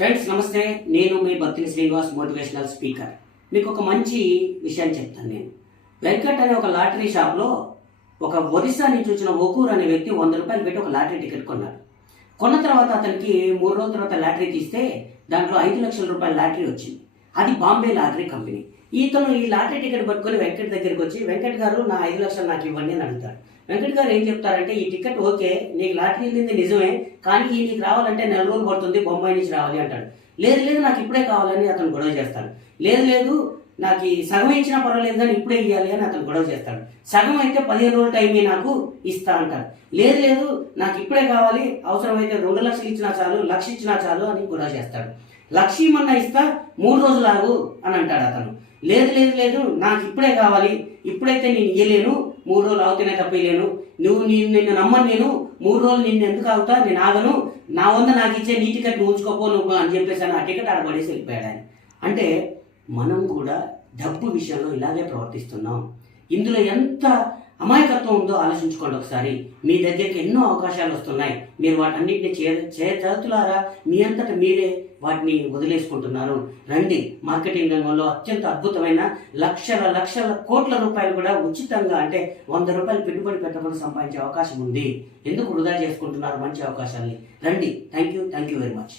Friends నమస్తే, నేను మీ భక్తిని శ్రీనివాస్, మోటివేషనల్ స్పీకర్. మీకు ఒక మంచి విషయాన్ని చెప్తాను. నేను వెంకట్ అనే ఒక లాటరీ షాప్లో ఒక ఒరిస్సా నుంచి వచ్చిన ఒకూర్ అనే వ్యక్తి 100 రూపాయలు పెట్టి ఒక లాటరీ టికెట్ కొన్నాడు. కొన్న తర్వాత అతనికి 3 రోజుల తర్వాత లాటరీ తీస్తే దాంట్లో 5 లక్షల రూపాయల లాటరీ వచ్చింది. అది బాంబే లాటరీ కంపెనీ. ఇతను ఈ లాటరీ టికెట్ పట్టుకొని వెంకట్ దగ్గరికి వచ్చి, వెంకట్ గారు నా 5 లక్షలు నాకు ఇవ్వండి అని అడుగుతాడు. వెంకట్ గారు ఏం చెప్తారంటే, ఈ టికెట్ ఓకే, నీకు లాటరీ వెళ్ళింది నిజమే, కానీ ఈ నీకు రావాలంటే 4 రోజులు పడుతుంది, బొంబాయి నుంచి రావాలి అంటాడు. లేదు లేదు నాకు ఇప్పుడే కావాలని అతను గొడవ చేస్తాడు. లేదు లేదు నాకు ఈ సగం ఇచ్చినా పర్వాలేదు కానీ ఇప్పుడే ఇవ్వాలి అని అతను గొడవ చేస్తాడు. సగం అయితే 15 రోజుల టైమే నాకు ఇస్తా అంటాడు. లేదు లేదు నాకు ఇప్పుడే కావాలి, అవసరమైతే 2 లక్షలు ఇచ్చినా చాలు, 1 లక్ష ఇచ్చినా చాలు అని గొడవ చేస్తాడు. 1 లక్ష ఇమ్మన్నా ఇస్తా, 3 రోజులు ఆగు అని అంటాడు అతను. లేదు లేదు లేదు నాకు ఇప్పుడే కావాలి, ఇప్పుడైతే నేను ఇయ్యలేను, 3 రోజులు ఆగుతూనే తప్ప ఇయ్యలేను, నిన్ను నమ్మను, నేను 3 రోజులు నిన్ను ఎందుకు ఆగుతా, నేను ఆగను, నా వంద నాకు ఇచ్చే నీ టికెట్ నువ్వు ఉంచుకోపో నువ్వు అని చెప్పేసి ఆ టికెట్ ఆడబడేసి వెళ్ళిపోయాడు ఆయన. అంటే మనం కూడా డబ్బు విషయంలో ఇలాగే ప్రవర్తిస్తున్నాం. ఇందులో ఎంత అమాయకత్వం ఉందో ఆలోచించుకోండి ఒకసారి. మీ దగ్గరికి ఎన్నో అవకాశాలు వస్తున్నాయి, మీరు వాటన్నిటిని చేతులారా మీ అంతటా మీరే వాటిని వదిలేసుకుంటున్నారు. రండి, మార్కెటింగ్ రంగంలో అత్యంత అద్భుతమైన లక్షల కోట్ల రూపాయలు కూడా ఉచితంగా, అంటే 100 రూపాయలు పెట్టుబడి పెట్టకుండా సంపాదించే అవకాశం ఉంది. ఎందుకు వృధా చేసుకుంటున్నారు మంచి అవకాశాన్ని? రండి. Thank you very much.